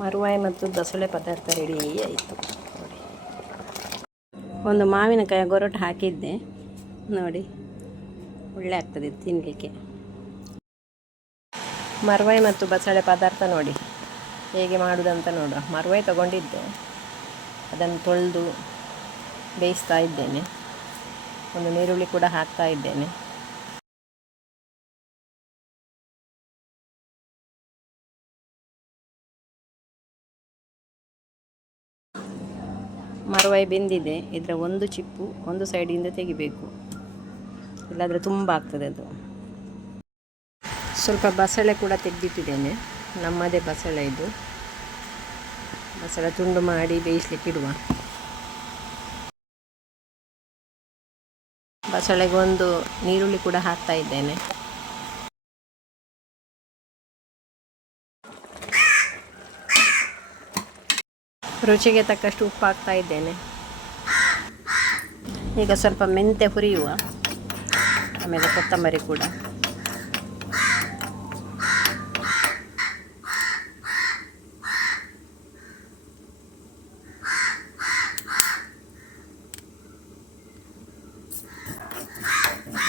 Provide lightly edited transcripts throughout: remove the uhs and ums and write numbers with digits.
ಮರುವಾಯಿ ಮತ್ತು ಬಸಳೆ ಪದಾರ್ಥ ರೆಡಿ ಆಯಿತು ನೋಡಿ. ಒಂದು ಮಾವಿನಕಾಯಿ ಗೊರಟು ಹಾಕಿದ್ದೆ ನೋಡಿ, ಒಳ್ಳೆ ಆಗ್ತದೆ ತಿನ್ನಲಿಕ್ಕೆ. ಮರುವಾಯಿ ಮತ್ತು ಬಸಳೆ ಪದಾರ್ಥ ನೋಡಿ ಹೇಗೆ ಮಾಡೋದಂತ ನೋಡುವ. ಮರುವಾಯಿ ತಗೊಂಡಿದ್ದೆ, ಅದನ್ನು ತೊಳೆದು ಬೇಯಿಸ್ತಾ ಇದ್ದೇನೆ. ಒಂದು ನೀರುಳ್ಳಿ ಕೂಡ ಹಾಕ್ತಾ ಇದ್ದೇನೆ. ಮರುವಾಯಿ ಬೆಂದಿದೆ. ಇದರ ಒಂದು ಚಿಪ್ಪು ಒಂದು ಸೈಡಿಂದ ತೆಗಿಬೇಕು, ಇಲ್ಲಾಂದರೆ ತುಂಬ ಆಗ್ತದೆ ಅದು. ಸ್ವಲ್ಪ ಬಸಳೆ ಕೂಡ ತೆಗೆದಿಟ್ಟಿದ್ದೇನೆ, ನಮ್ಮದೇ ಬಸಳೆ ಇದು. ಬಸಳೆ ತುಂಡು ಮಾಡಿ ಬೇಯಿಸ್ಲಿಕ್ಕೆ ಇಡುವ. ಬಸಳೆಗೆ ಒಂದು ನೀರುಳ್ಳಿ ಕೂಡ ಹಾಕ್ತಾ ಇದ್ದೇನೆ. ರುಚಿಗೆ ತಕ್ಕಷ್ಟು ಉಪ್ಪು ಹಾಕ್ತಾ ಇದ್ದೇನೆ. ಈಗ ಸ್ವಲ್ಪ ಮೆಂತ್ಯ ಹುರಿಯುವ, ಆಮೇಲೆ ಕೊತ್ತಂಬರಿ ಕೂಡ.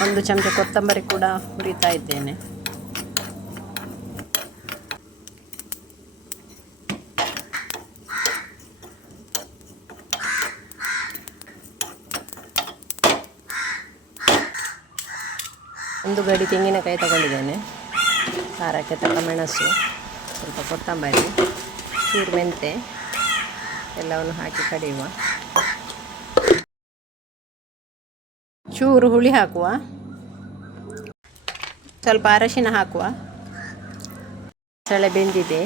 ಒಂದು ಚಮಚ ಕೊತ್ತಂಬರಿ ಕೂಡ ಹುರಿತಾ ಇದ್ದೇನೆ. ಒಂದು ಗಡಿ ತೆಂಗಿನಕಾಯಿ ತಗೊಂಡಿದ್ದೇನೆ, ಖಾರಕ್ಕೆ ತಕ್ಕ ಮೆಣಸು, ಸ್ವಲ್ಪ ಕೊತ್ತಂಬರಿ, ಚೂರು ಮೆಂತೆ ಎಲ್ಲವನ್ನು ಹಾಕಿ ಕಡಿಯುವ. ಚೂರು ಹುಳಿ ಹಾಕುವ, ಸ್ವಲ್ಪ ಅರಶಿನ ಹಾಕುವ. ಬಸಳೆ ಬೆಂದಿದೆ,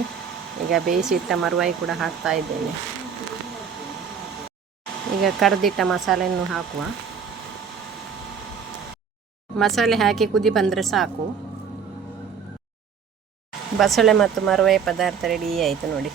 ಈಗ ಬೇಯಿಸಿಟ್ಟ ಮರುವಾಯಿ ಕೂಡ ಹಾಕ್ತಾ ಇದ್ದೇನೆ. ಈಗ ಕರೆದಿಟ್ಟ ಮಸಾಲೆಯನ್ನು ಹಾಕುವ. ಮಸಾಲೆ ಹಾಕಿ ಕುದಿ ಬಂದರೆ ಸಾಕು. ಬಸಳೆ ಮತ್ತು ಮರುವಾಯಿ ಪದಾರ್ಥ ರೆಡಿ ಆಯಿತು ನೋಡಿ.